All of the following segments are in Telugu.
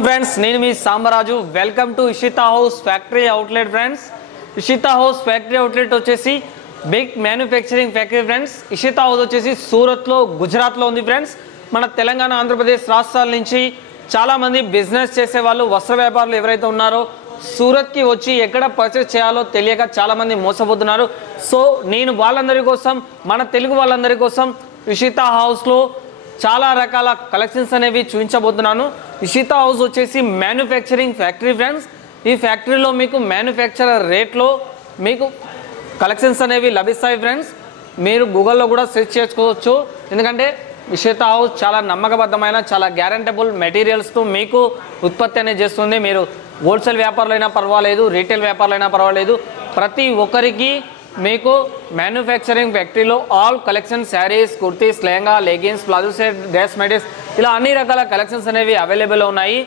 నమస్కారం ఫ్రెండ్స్, నేను మీ Sambaraju. Welcome to Ishita house factory outlet friends. Ishita house factory outlet వచ్చేసి big manufacturing factory friends. Ishita house వచ్చేసి సూరత్లో, గుజరాత్లో ఉంది ఫ్రెండ్స్. మన తెలంగాణ, ఆంధ్రప్రదేశ్ రాష్ట్రాల నుంచి చాలామంది బిజినెస్ చేసే వాళ్ళు, వస్త్ర వ్యాపారులు ఎవరైతే ఉన్నారో సూరత్కి వచ్చి ఎక్కడ పర్చేస్ చేయాలో తెలియక చాలామంది మోసపోతున్నారు. సో నేను వాళ్ళందరి కోసం, మన తెలుగు వాళ్ళందరి కోసం ఇషితా హౌస్లో చాలా రకాల కలెక్షన్స్ అనేవి చూపించబోతున్నాను. ఇషితా హౌస్ వచ్చేసి మ్యానుఫ్యాక్చరింగ్ ఫ్యాక్టరీ ఫ్రెండ్స్. ఈ ఫ్యాక్టరీలో మీకు మ్యానుఫ్యాక్చరర్ రేట్లో మీకు కలెక్షన్స్ అనేవి లభిస్తాయి ఫ్రెండ్స్. మీరు గూగుల్లో కూడా సెర్చ్ చేసుకోవచ్చు. ఎందుకంటే ఇషితా హౌస్ చాలా నమ్మకబద్ధమైన, చాలా గ్యారంటబుల్ మెటీరియల్స్తో మీకు ఉత్పత్తి అనేది చేస్తుంది. మీరు హోల్సేల్ వ్యాపారులైనా పర్వాలేదు, రీటైల్ వ్యాపారులైనా పర్వాలేదు, ప్రతి ఒక్కరికి మీకు మ్యానుఫ్యాక్చరింగ్ ఫ్యాక్టరీలో all collection, saris, kurtis, lehenga, leggings, palazzo set, dress materials, ఇలా అన్ని రకాల కలెక్షన్స్ అనేవి అవైలబుల్ ఉన్నాయి.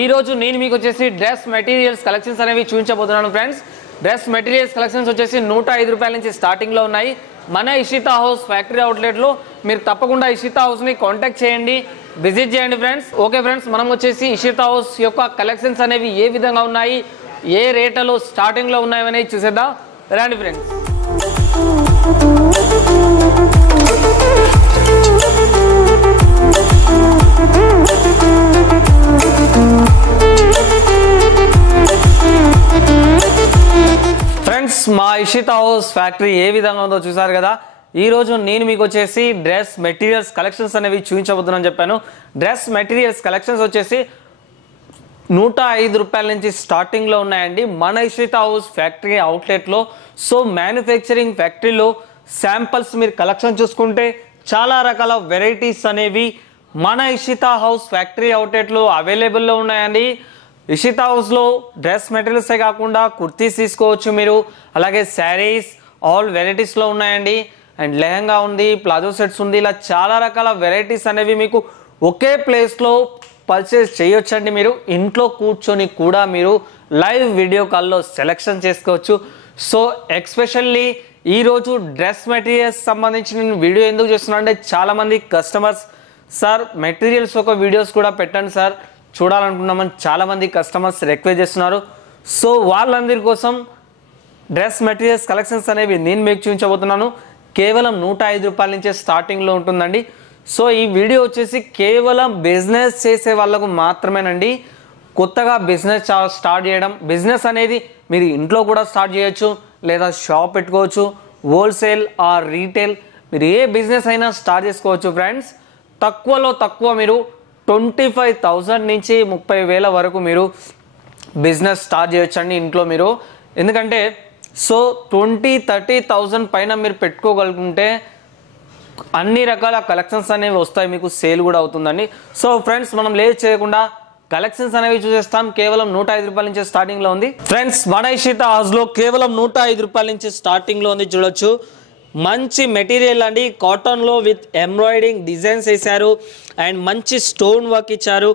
ఈరోజు నేను మీకు వచ్చేసి డ్రెస్ మెటీరియల్స్ కలెక్షన్స్ అనేవి చూపించబోతున్నాను ఫ్రెండ్స్. డ్రెస్ మెటీరియల్స్ కలెక్షన్స్ వచ్చేసి 105 రూపాయల నుంచి స్టార్టింగ్లో ఉన్నాయి. మన ఇషితా హౌస్ ఫ్యాక్టరీ అవుట్లెట్లో మీరు తప్పకుండా ఇషితా హౌస్ని కాంటాక్ట్ చేయండి, విజిట్ చేయండి ఫ్రెండ్స్. ఓకే ఫ్రెండ్స్, మనం వచ్చేసి ఇషితా హౌస్ యొక్క కలెక్షన్స్ అనేవి ఏ విధంగా ఉన్నాయి, ఏ రేట్లలో స్టార్టింగ్లో ఉన్నాయనేవి చూసేద్దాం రండి ఫ్రెండ్స్. ఫ్రెండ్స్, మా ఇషితా హౌస్ ఫ్యాక్టరీ ఏ విధంగా ఉందో చూసారు కదా. ఈరోజు నేను మీకు వచ్చేసి డ్రెస్ మెటీరియల్స్ కలెక్షన్స్ అనేవి చూపించబోతున్నాను చెప్పాను. డ్రెస్ మెటీరియల్స్ కలెక్షన్స్ వచ్చేసి 105 రూపాయల నుంచి స్టార్టింగ్లో ఉన్నాయండి మన ఇషితా హౌస్ ఫ్యాక్టరీ అవుట్లెట్లో. సో మ్యానుఫ్యాక్చరింగ్ ఫ్యాక్టరీలో శాంపల్స్ మీరు కలెక్షన్ చూసుకుంటే చాలా రకాల వెరైటీస్ అనేవి మన ఇషితా హౌస్ ఫ్యాక్టరీ అవుట్లెట్లో అవైలబుల్లో ఉన్నాయండి. ఇషితా హౌస్లో డ్రెస్ మెటీరియల్సే కాకుండా కుర్తీస్ తీసుకోవచ్చు మీరు, అలాగే శారీస్ ఆల్ వెరైటీస్లో ఉన్నాయండి. అండ్ లెహంగా ఉంది, ప్లాజో సెట్స్ ఉంది, ఇలా చాలా రకాల వెరైటీస్ అనేవి మీకు ఒకే ప్లేస్లో పర్చేస్ చేయొచ్చండి. మీరు ఇంట్లో కూర్చొని కూడా మీరు లైవ్ వీడియో కాల్లో సెలెక్షన్ చేసుకోవచ్చు. సో ఎక్స్పెషల్లీ ఈరోజు డ్రెస్ మెటీరియల్స్ సంబంధించి నేను వీడియో ఎందుకు చేస్తున్నాను అంటే చాలామంది కస్టమర్స్, సార్ మెటీరియల్స్ ఒక వీడియోస్ కూడా పెట్టండి సార్, చూడాలనుకున్నామని చాలామంది కస్టమర్స్ రిక్వెస్ట్ చేస్తున్నారు. సో వాళ్ళందరి కోసం డ్రెస్ మెటీరియల్స్ కలెక్షన్స్ అనేవి నేను మీకు చూపించబోతున్నాను. కేవలం 105 రూపాయల నుంచే స్టార్టింగ్లో ఉంటుందండి. సో ఈ వీడియో వచ్చేసి కేవలం బిజినెస్ చేసే వాళ్ళకు మాత్రమేనండి. కొత్తగా బిజినెస్ స్టార్ట్ చేయడం, బిజినెస్ అనేది మీరు ఇంట్లో కూడా స్టార్ట్ చేయొచ్చు, లేదా షాప్ పెట్టుకోవచ్చు, హోల్సేల్ ఆర్ రీటైల్, మీరు ఏ బిజినెస్ అయినా స్టార్ట్ చేసుకోవచ్చు ఫ్రెండ్స్. తక్కువలో తక్కువ మీరు 25,000 నుంచి 30,000 వరకు మీరు బిజినెస్ స్టార్ట్ చేయొచ్చండి ఇంట్లో మీరు. ఎందుకంటే సో 20-30,000 పైన మీరు పెట్టుకోగలుగుతుంటే అన్ని రకాల కలెక్షన్స్ అనేవి వస్తాయి, మీకు సేల్ కూడా అవుతుందండి. సో ఫ్రెండ్స్, మనం లేట్ చేయకుండా కలెక్షన్స్ అనేవి చూసేస్తాం. కేవలం 105 రూపాయల నుంచి స్టార్టింగ్లో ఉంది ఫ్రెండ్స్. మన ఇషితా హౌస్లో కేవలం 105 రూపాయల నుంచి స్టార్టింగ్లో ఉంది. చూడొచ్చు, మంచి మెటీరియల్ అండి, కాటన్లో విత్ ఎంబ్రాయిడింగ్ డిజైన్స్ వేశారు అండ్ మంచి స్టోన్ వర్క్ ఇచ్చారు.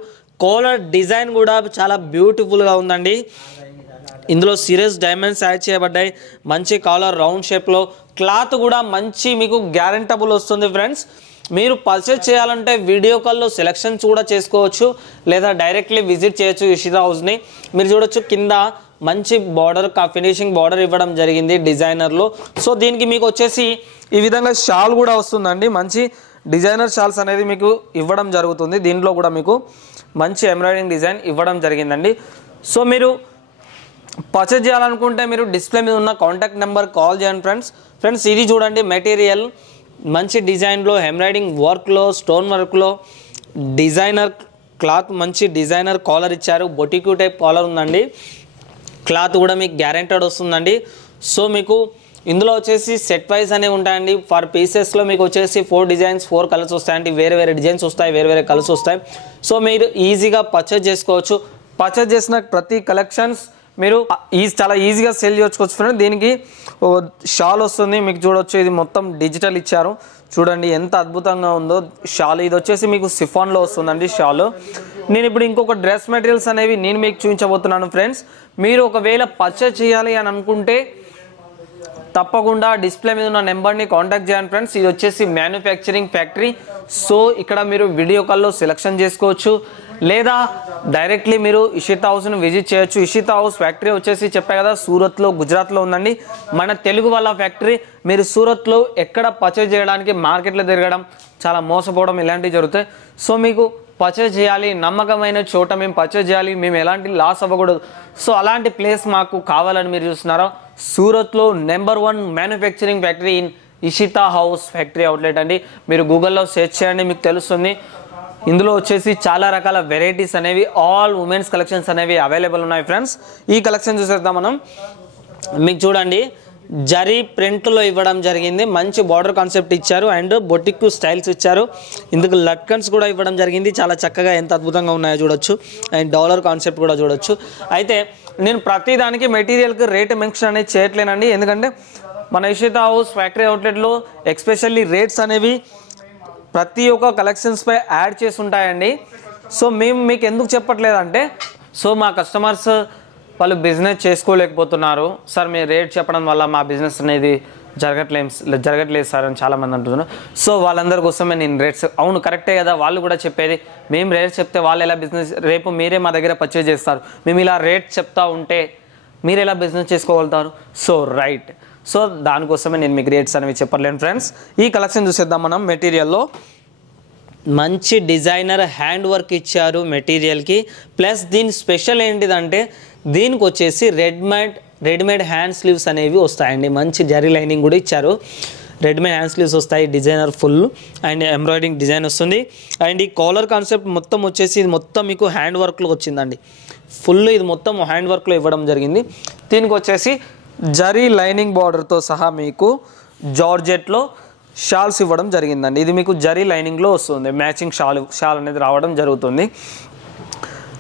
కాలర్ డిజైన్ కూడా చాలా బ్యూటిఫుల్గా ఉందండి. ఇందులో సీరియస్ డైమండ్స్ యాడ్ చేయబడ్డాయి. మంచి కాలర్ రౌండ్ షేప్లో, క్లాత్ కూడా మంచి మీకు గ్యారంటబుల్ వస్తుంది ఫ్రెండ్స్. మీరు పర్చేస్ చేయాలంటే వీడియో కాల్లో సెలెక్షన్స్ కూడా చేసుకోవచ్చు, లేదా డైరెక్ట్లీ విజిట్ చేయొచ్చు ఇషితా హౌస్ని. మీరు చూడొచ్చు, కింద మంచి బార్డర్, ఫినిషింగ్ బార్డర్ ఇవ్వడం జరిగింది డిజైనర్లో. సో దీనికి మీకు వచ్చేసి ఈ విధంగా షాల్ కూడా వస్తుందండి. మంచి డిజైనర్ షాల్స్ అనేది మీకు ఇవ్వడం జరుగుతుంది. దీంట్లో కూడా మీకు మంచి ఎంబ్రాయిడింగ్ డిజైన్ ఇవ్వడం జరిగిందండి. సో మీరు పర్చేజ్ చేయాలనుకుంటే మీరు డిస్ప్లే మీద ఉన్న కాంటాక్ట్ నెంబర్ కాల్ చేయండి ఫ్రెండ్స్. ఇది చూడండి, మెటీరియల్ మంచి డిజైన్లో, ఎంబ్రాయిడింగ్ వర్క్లో, స్టోన్ వర్క్లో, డిజైనర్ క్లాత్, మంచి డిజైనర్ కాలర్ ఇచ్చారు. బొటిక్యూ టైప్ కాలర్ ఉందండి. క్లాత్ కూడా మీకు గ్యారెంటెడ్ వస్తుందండి. సో మీకు ఇందులో వచ్చేసి సెట్ వైజ్ అనేవి ఉంటాయండి. ఫర్ పీసెస్లో మీకు వచ్చేసి 4 డిజైన్స్ 4 కలర్స్ వస్తాయండి. వేరే వేరే డిజైన్స్ వస్తాయి, వేరే వేరే కలర్స్ వస్తాయి. సో మీరు ఈజీగా పర్చేజ్ చేసుకోవచ్చు. పర్చేజ్ చేసిన ప్రతి కలెక్షన్స్ మీరు చాలా ఈజీగా సేల్ చేసుకోవచ్చు ఫ్రెండ్. దీనికి షాల్ వస్తుంది, మీకు చూడొచ్చు, ఇది మొత్తం డిజిటల్ ఇచ్చారు. చూడండి ఎంత అద్భుతంగా ఉందో షాల్. ఇది వచ్చేసి మీకు సిఫాన్లో వస్తుందండి షాల్. నేను ఇప్పుడు ఇంకొక డ్రెస్ మెటీరియల్స్ అనేవి నేను మీకు చూపించబోతున్నాను ఫ్రెండ్స్. మీరు ఒకవేళ పర్చేజ్ చేయాలి అని అనుకుంటే తప్పకుండా డిస్ప్లే మీద ఉన్న నెంబర్ని కాంటాక్ట్ చేయండి ఫ్రెండ్స్. ఇది వచ్చేసి మ్యానుఫ్యాక్చరింగ్ ఫ్యాక్టరీ. సో ఇక్కడ మీరు వీడియో కాల్లో సెలెక్షన్ చేసుకోవచ్చు లేదా డైరెక్ట్లీ మీరు ఇషితా హౌస్ను విజిట్ చేయొచ్చు. ఇషితా హౌస్ ఫ్యాక్టరీ వచ్చేసి చెప్పా కదా సూరత్లో, గుజరాత్లో ఉందండి. మన తెలుగు వాళ్ళ ఫ్యాక్టరీ. మీరు సూరత్లో ఎక్కడ పర్చేజ్ చేయడానికి మార్కెట్లో తిరగడం, చాలా మోసపోవడం ఇలాంటివి జరుగుతాయి. సో మీకు పర్చేజ్ చేయాలి, నమ్మకమైన చోట మేము పర్చేజ్ చేయాలి, మేము ఎలాంటి లాస్ అవ్వకూడదు. సో అలాంటి ప్లేస్ మాకు కావాలని మీరు చూస్తున్నారా, సూరత్లో number 1 manufacturing factory in Ishita house factory outlet అండి. మీరు గూగుల్లో సెర్చ్ చేయండి, మీకు తెలుస్తుంది. ఇందులో వచ్చేసి చాలా రకాల వెరైటీస్ అనేవి, ఆల్ ఉమెన్స్ కలెక్షన్స్ అనేవి అవైలబుల్ ఉన్నాయి ఫ్రెండ్స్. ఈ కలెక్షన్ చూసేద్దాం మనం. మీకు చూడండి, జరీ ప్రింట్లో ఇవ్వడం జరిగింది. మంచి బార్డర్ కాన్సెప్ట్ ఇచ్చారు అండ్ బొటిక్ స్టైల్స్ ఇచ్చారు. ఇందుకు లట్కన్స్ కూడా ఇవ్వడం జరిగింది. చాలా చక్కగా ఎంత అద్భుతంగా ఉన్నాయో చూడొచ్చు. అండ్ డాలర్ కాన్సెప్ట్ కూడా చూడొచ్చు. అయితే నేను ప్రతిదానికి మెటీరియల్కి రేట్ మెన్షన్ అనేది చేయట్లేనండి, ఎందుకంటే మన ఇషితా హౌస్ ఫ్యాక్టరీ అవుట్లెట్లో ఎక్స్పెషల్లీ రేట్స్ అనేవి ప్రతి ఒక్క కలెక్షన్స్పై యాడ్ చేసి ఉంటాయండి. సో మేము మీకు ఎందుకు చెప్పట్లేదంటే, సో మా కస్టమర్స్ వాళ్ళు బిజినెస్ చేసుకోలేకపోతున్నారు సార్, మీరు రేట్ చెప్పడం వల్ల మా బిజినెస్ అనేది జరగట్లేదు సార్ అని చాలామంది అంటున్నారు. సో వాళ్ళందరి కోసమే నేను రేట్స్, అవును కరెక్టే కదా, వాళ్ళు కూడా చెప్పేది మేము రేట్స్ చెప్తే వాళ్ళు ఎలా బిజినెస్, రేపు మీరే మా దగ్గర పర్చేజ్ చేస్తారు, మేము ఇలా రేట్ చెప్తా ఉంటే మీరు ఎలా బిజినెస్ చేసుకోగలుగుతారు. సో రైట్, సో దానికోసమే నేను మీకు రేట్స్ అనేవి చెప్పలేను ఫ్రెండ్స్. ఈ కలెక్షన్ చూసేద్దాం మనం. మెటీరియల్లో మంచి డిజైనర్ హ్యాండ్ వర్క్ ఇచ్చారు మెటీరియల్కి. ప్లస్ దీని స్పెషల్ ఏంటిదంటే, దీనికి వచ్చేసి రెడీమేడ్ హ్యాండ్ స్లీవ్స్ అనేవి వస్తాయండి. మంచి జరీ లైనింగ్ కూడా ఇచ్చారు. రెడీమేడ్ హ్యాండ్ స్లీవ్స్ వస్తాయి, designer full and embroidering design వస్తుంది. అండ్ ఈ కాలర్ కాన్సెప్ట్ మొత్తం వచ్చేసి ఇది మొత్తం మీకు హ్యాండ్ వర్క్లో వచ్చిందండి. ఫుల్ ఇది మొత్తం హ్యాండ్ వర్క్లో ఇవ్వడం జరిగింది. దీనికి వచ్చేసి జరీ లైనింగ్ బార్డర్తో సహా మీకు జార్జెట్లో షాల్స్ ఇవ్వడం జరిగిందండి. ఇది మీకు జరీ లైనింగ్లో వస్తుంది, మ్యాచింగ్ షాల్ అనేది రావడం జరుగుతుంది.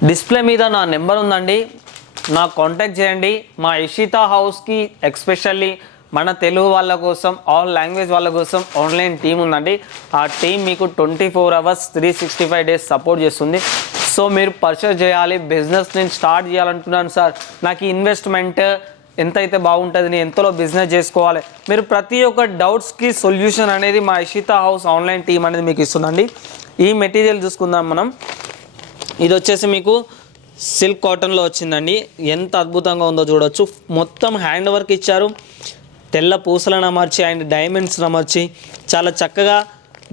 డిస్ప్లే మీద నా నెంబర్ ఉందండి, నాకు కాంటాక్ట్ చేయండి. మా ఇషితా హౌస్కి ఎక్స్పెషల్లీ మన తెలుగు వాళ్ళ కోసం, ఆల్ లాంగ్వేజ్ వాళ్ళ కోసం ఆన్లైన్ టీం ఉందండి. ఆ టీం మీకు 24 hours 365 days సపోర్ట్ చేస్తుంది. సో మీరు పర్చేస్ చేయాలి, బిజినెస్ నేను స్టార్ట్ చేయాలనుకున్నాను సార్, నాకు ఇన్వెస్ట్మెంట్ ఎంత అయితే బాగుంటుంది, నేను ఎంతలో బిజినెస్ చేసుకోవాలి, మీరు ప్రతి ఒక్క డౌట్స్కి సొల్యూషన్ అనేది మా ఇషితా హౌస్ ఆన్లైన్ టీం అనేది మీకు ఇస్తుందండి. ఈ మెటీరియల్ చూసుకుందాం మనం. ఇది వచ్చేసి మీకు సిల్క్ కాటన్లో వచ్చిందండి. ఎంత అద్భుతంగా ఉందో చూడొచ్చు. మొత్తం హ్యాండ్ వర్క్ ఇచ్చారు, తెల్ల పూసలను అమర్చి అండ్ డైమండ్స్ని అమర్చి చాలా చక్కగా,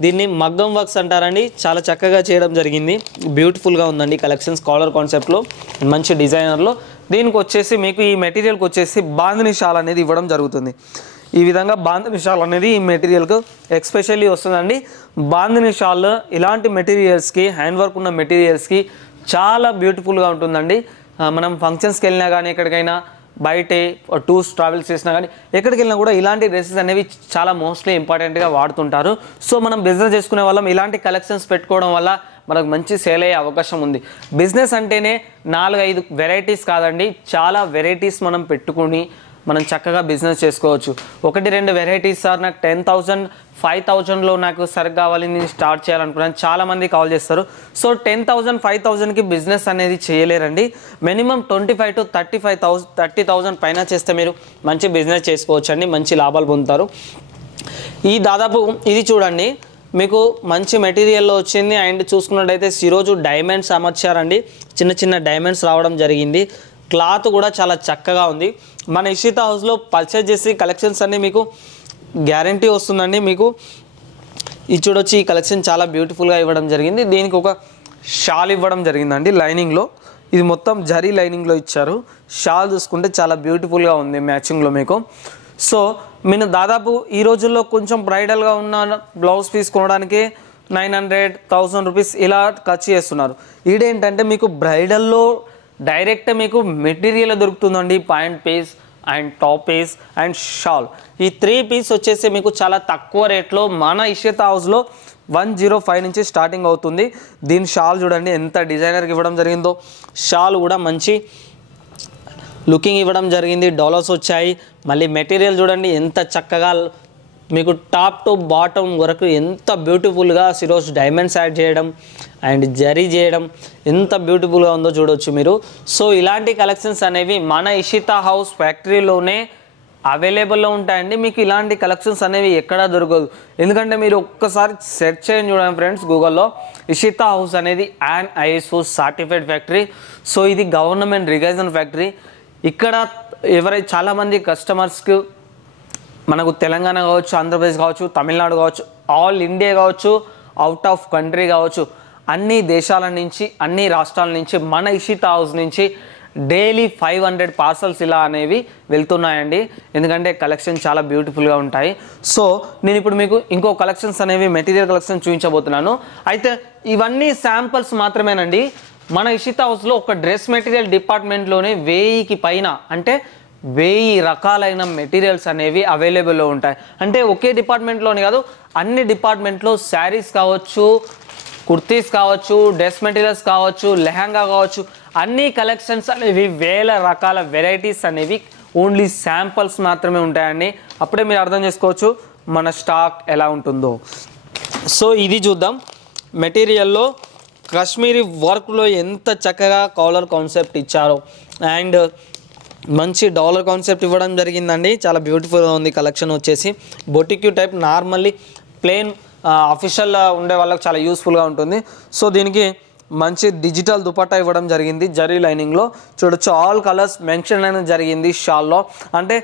దీన్ని మగ్గం వర్క్స్ అంటారండి, చాలా చక్కగా చేయడం జరిగింది. బ్యూటిఫుల్గా ఉందండి కలెక్షన్స్, కాలర్ కాన్సెప్ట్లో మంచి డిజైనర్లో. దీనికి వచ్చేసి మీకు ఈ మెటీరియల్కి వచ్చేసి బాందిని షాల్ అనేది ఇవ్వడం జరుగుతుంది. ఈ విధంగా బాందిని షాల్ అనేది ఈ మెటీరియల్కు ఎక్స్పెషల్లీ వస్తుందండి. బాందిని షాల్ ఇలాంటి మెటీరియల్స్కి, హ్యాండ్ వర్క్ ఉన్న మెటీరియల్స్కి చాలా బ్యూటిఫుల్గా ఉంటుందండి. మనం ఫంక్షన్స్కి వెళ్ళినా కానీ, ఎక్కడికైనా బయట టూర్స్ ట్రావెల్స్ చేసినా కానీ, ఎక్కడికి వెళ్ళినా కూడా ఇలాంటి డ్రెస్సెస్ అనేవి చాలా మోస్ట్లీ ఇంపార్టెంట్గా వాడుతుంటారు. సో మనం బిజినెస్ చేసుకునే వాళ్ళం ఇలాంటి కలెక్షన్స్ పెట్టుకోవడం వల్ల మనకు మంచి సేల్ అయ్యే అవకాశం ఉంది. బిజినెస్ అంటేనే 4-5 వెరైటీస్ కాదండి, చాలా వెరైటీస్ మనం పెట్టుకుని మనం చక్కగా బిజినెస్ చేసుకోవచ్చు. 1-2 వెరైటీస్ సార్, నాకు 10,000 5,000లో నాకు సరుకు కావాలి, నేను స్టార్ట్ చేయాలనుకున్నాను, చాలామంది కాల్ చేస్తారు. సో 10,000 5,000కి బిజినెస్ అనేది చేయలేరండి. మినిమం 25,000 to 30,000 పైన చేస్తే మీరు మంచి బిజినెస్ చేసుకోవచ్చు అండి, మంచి లాభాలు పొందుతారు. ఈ దాదాపు ఇది చూడండి, మీకు మంచి మెటీరియల్లో వచ్చింది. అండ్ చూసుకున్నట్టయితే ఈరోజు డైమండ్స్ అమర్చారండి, చిన్న చిన్న డైమండ్స్ రావడం జరిగింది. క్లాత్ కూడా చాలా చక్కగా ఉంది. మన ఇషితా హౌస్లో పర్చేజ్ చేసి కలెక్షన్స్ అన్నీ మీకు గ్యారంటీ వస్తుందండి. మీకు ఇది చూడొచ్చు, ఈ కలెక్షన్ చాలా బ్యూటిఫుల్గా ఇవ్వడం జరిగింది. దీనికి ఒక షాల్ ఇవ్వడం జరిగిందండి లైనింగ్లో. ఇది మొత్తం జరీ లైనింగ్లో ఇచ్చారు. షాల్ చూసుకుంటే చాలా బ్యూటిఫుల్గా ఉంది మ్యాచింగ్లో మీకు. సో మీరు దాదాపు ఈ రోజుల్లో కొంచెం బ్రైడల్గా ఉన్న బ్లౌజ్ పీస్ కొనడానికి 900-1000 రూపీస్ ఇలా ఖర్చు చేస్తున్నారు. ఈడేంటంటే మీకు బ్రైడల్లో డైరెక్ట్ మీకు మెటీరియల్ దొరుకుతుందండి. Point piece and top piece and shawl, ఈ 3 పీస్ వచ్చేసి మీకు చాలా తక్కువ రేట్లో మన ఇషితా హౌస్లో 105 నుంచి స్టార్టింగ్ అవుతుంది. దీని షాల్ చూడండి ఎంత డిజైనర్కి ఇవ్వడం జరిగిందో. షాల్ కూడా మంచి లుకింగ్ ఇవ్వడం జరిగింది, డాలర్స్ వచ్చాయి. మళ్ళీ మెటీరియల్ చూడండి ఎంత చక్కగా మీకు టాప్ టు బాటమ్ వరకు ఎంత బ్యూటిఫుల్గా ఈరోజు డైమండ్స్ యాడ్ చేయడం అండ్ జరీ చేయడం ఎంత బ్యూటిఫుల్గా ఉందో చూడవచ్చు మీరు. సో ఇలాంటి కలెక్షన్స్ అనేవి మన ఇషితా హౌస్ ఫ్యాక్టరీలోనే అవైలబుల్లో ఉంటాయండి. మీకు ఇలాంటి కలెక్షన్స్ అనేవి ఎక్కడా దొరకదు. ఎందుకంటే మీరు ఒక్కసారి సెర్చ్ చేయండి చూడండి ఫ్రెండ్స్ గూగుల్లో. ఇషితా హౌస్ అనేది an ISO certified factory. So ఇది గవర్నమెంట్ రికగ్నైజ్డ్ ఫ్యాక్టరీ. ఇక్కడ ఎవరైతే చాలామంది కస్టమర్స్కి మనకు తెలంగాణ కావచ్చు, ఆంధ్రప్రదేశ్ కావచ్చు, తమిళనాడు కావచ్చు, ఆల్ ఇండియా కావచ్చు, అవుట్ ఆఫ్ కంట్రీ కావచ్చు, అన్ని దేశాల నుంచి, అన్ని రాష్ట్రాల నుంచి మన ఇషితా హౌస్ నుంచి డైలీ 500 పార్సల్స్ ఇలా అనేవి వెళ్తున్నాయండి. ఎందుకంటే కలెక్షన్ చాలా బ్యూటిఫుల్గా ఉంటాయి. సో నేను ఇప్పుడు మీకు ఇంకో కలెక్షన్స్ అనేవి మెటీరియల్ కలెక్షన్ చూపించబోతున్నాను. అయితే ఇవన్నీ శాంపుల్స్ మాత్రమేనండి. మన ఇషితా హౌస్లో ఒక డ్రెస్ మెటీరియల్ డిపార్ట్మెంట్లోనే 1000కి పైన అంటే 1000 రకాలైన మెటీరియల్స్ అనేవి అవైలబుల్లో ఉంటాయి. అంటే ఒకే డిపార్ట్మెంట్లోనే కాదు, అన్ని డిపార్ట్మెంట్లో శారీస్ కావచ్చు, కుర్తీస్ కావచ్చు, డ్రెస్ మెటీరియల్స్ కావచ్చు, లెహంగా కావచ్చు, అన్ని కలెక్షన్స్ అనేవి 1000 రకాల వెరైటీస్ అనేవి ఓన్లీ శాంపుల్స్ మాత్రమే ఉంటాయండి. అప్పుడే మీరు అర్థం చేసుకోవచ్చు మన స్టాక్ ఎలా ఉంటుందో. సో ఇది చూద్దాం. మెటీరియల్లో కాశ్మీరీ వర్క్లో ఎంత చక్కగా కాలర్ కాన్సెప్ట్ ఇచ్చారో అండ్ మంచి డాలర్ కాన్సెప్ట్ ఇవ్వడం జరిగిందండి. చాలా బ్యూటిఫుల్గా ఉంది కలెక్షన్ వచ్చేసి. బొటిక్యూ టైప్ నార్మల్లీ ప్లెయిన్ అఫీషియల్ ఉండే వాళ్ళకి చాలా యూస్ఫుల్గా ఉంటుంది. సో దీనికి మంచి డిజిటల్ దుపట్టా ఇవ్వడం జరిగింది జరీ లైనింగ్లో. చూడొచ్చు ఆల్ కలర్స్ మెన్షన్ అనేది జరిగింది షాల్లో. అంటే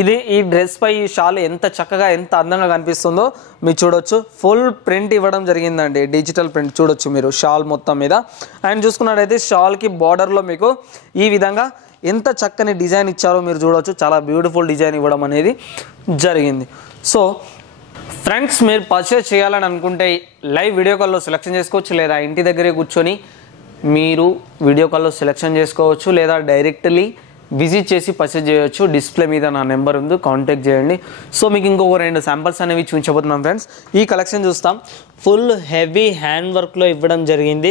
ఇది ఈ డ్రెస్ పై ఈ షాల్ ఎంత చక్కగా ఎంత అందంగా కనిపిస్తుందో మీరు చూడొచ్చు. ఫుల్ ప్రింట్ ఇవ్వడం జరిగిందండి, డిజిటల్ ప్రింట్ చూడొచ్చు మీరు షాల్ మొత్తం మీద. అండ్ చూసుకున్నట్టయితే షాల్కి బార్డర్లో మీకు ఈ విధంగా ఎంత చక్కని డిజైన్ ఇచ్చారో మీరు చూడవచ్చు. చాలా బ్యూటిఫుల్ డిజైన్ ఇవ్వడం అనేది జరిగింది. సో ఫ్రెండ్స్ మీరు పర్చేస్ చేయాలని అనుకుంటే లైవ్ వీడియో కాల్లో సెలెక్షన్ చేసుకోవచ్చు, లేదా ఇంటి దగ్గరే కూర్చొని మీరు వీడియో కాల్లో సెలెక్షన్ చేసుకోవచ్చు, లేదా డైరెక్ట్లీ విజిట్ చేసి పర్చేస్ చేయవచ్చు. డిస్ప్లే మీద నా నెంబర్ ఉంది, కాంటాక్ట్ చేయండి. సో మీకు ఇంకొక 2 శాంపిల్స్ అనేవి చూపించబోతున్నాం ఫ్రెండ్స్. ఈ కలెక్షన్ చూస్తాం. ఫుల్ హెవీ హ్యాండ్ వర్క్లో ఇవ్వడం జరిగింది.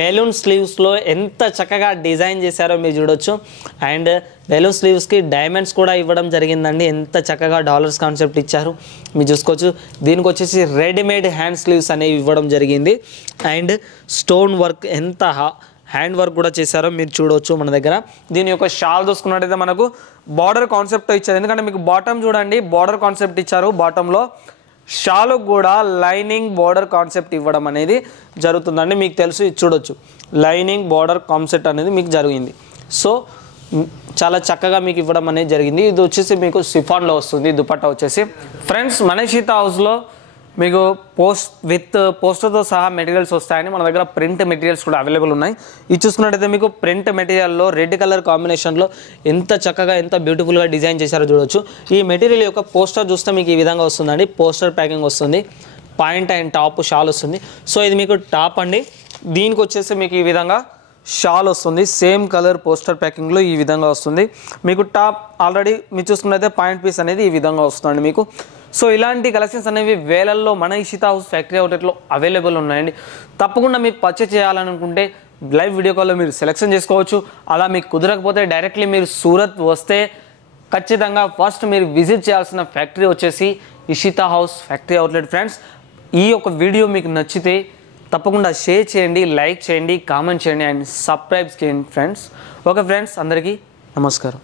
బెలూన్ స్లీవ్స్లో ఎంత చక్కగా డిజైన్ చేశారో మీరు చూడొచ్చు. అండ్ బెలూన్ స్లీవ్స్కి డైమండ్స్ కూడా ఇవ్వడం జరిగిందండి. ఎంత చక్కగా డాలర్స్ కాన్సెప్ట్ ఇచ్చారు మీరు చూసుకోవచ్చు. దీనికి వచ్చేసి రెడీమేడ్ హ్యాండ్ స్లీవ్స్ అనేవి ఇవ్వడం జరిగింది. అండ్ స్టోన్ వర్క్ ఎంత హ్యాండ్ వర్క్ కూడా చేశారో మీరు చూడవచ్చు మన దగ్గర. దీని యొక్క షాల్ చూసుకున్నట్టయితే మనకు బార్డర్ కాన్సెప్ట్ ఇచ్చారు. ఎందుకంటే మీకు బాటమ్ చూడండి, బార్డర్ కాన్సెప్ట్ ఇచ్చారు. బాటంలో షాలు కూడా లైనింగ్ బార్డర్ కాన్సెప్ట్ ఇవ్వడం అనేది జరుగుతుందండి. మీకు తెలుసు, ఇది చూడొచ్చు లైనింగ్ బార్డర్ కాన్సెప్ట్ అనేది మీకు జరిగింది. సో చాలా చక్కగా మీకు ఇవ్వడం అనేది జరిగింది. ఇది వచ్చేసి మీకు సిఫాన్లో వస్తుంది దుపట్టా వచ్చేసి. ఫ్రెండ్స్ మన ఇషితా హౌస్లో మీకు పోస్టర్తో సహా మెటీరియల్స్ వస్తాయని మన దగ్గర ప్రింట్ మెటీరియల్స్ కూడా అవైలబుల్ ఉన్నాయి. ఇది చూసుకున్నట్టయితే మీకు ప్రింట్ మెటీరియల్లో రెడ్ కలర్ కాంబినేషన్లో ఎంత చక్కగా ఎంత బ్యూటిఫుల్గా డిజైన్ చేశారో చూడొచ్చు. ఈ మెటీరియల్ యొక్క పోస్టర్ చూస్తే మీకు ఈ విధంగా వస్తుందండి. పోస్టర్ ప్యాకింగ్ వస్తుంది, పాయింట్ అండ్ టాప్ షాల్ వస్తుంది. సో ఇది మీకు టాప్ అండి. దీనికి వచ్చేసి మీకు ఈ విధంగా షాల్ వస్తుంది. సేమ్ కలర్ పోస్టర్ ప్యాకింగ్లో ఈ విధంగా వస్తుంది. మీకు టాప్ ఆల్రెడీ మీరు చూసుకున్నట్టయితే పాయింట్ పీస్ అనేది ఈ విధంగా వస్తుందండి మీకు. సో ఇలాంటి కలెక్షన్స్ అనేవి వేలల్లో మన ఇషితా హౌస్ ఫ్యాక్టరీ అవుట్లెట్లో అవైలబుల్ ఉన్నాయండి. తప్పకుండా మీరు పర్చేస్ చేయాలనుకుంటే లైవ్ వీడియో కాల్లో మీరు సెలెక్షన్ చేసుకోవచ్చు. అలా మీకు కుదరకపోతే డైరెక్ట్లీ మీరు సూరత్ వస్తే ఖచ్చితంగా ఫస్ట్ మీరు విజిట్ చేయాల్సిన ఫ్యాక్టరీ వచ్చేసి Ishita house factory outlet. Friends ఈ యొక్క వీడియో మీకు నచ్చితే తప్పకుండా షేర్ చేయండి, లైక్ చేయండి, కామెంట్ చేయండి అండ్ సబ్స్క్రైబ్ చేయండి ఫ్రెండ్స్. ఓకే ఫ్రెండ్స్, అందరికీ నమస్కారం.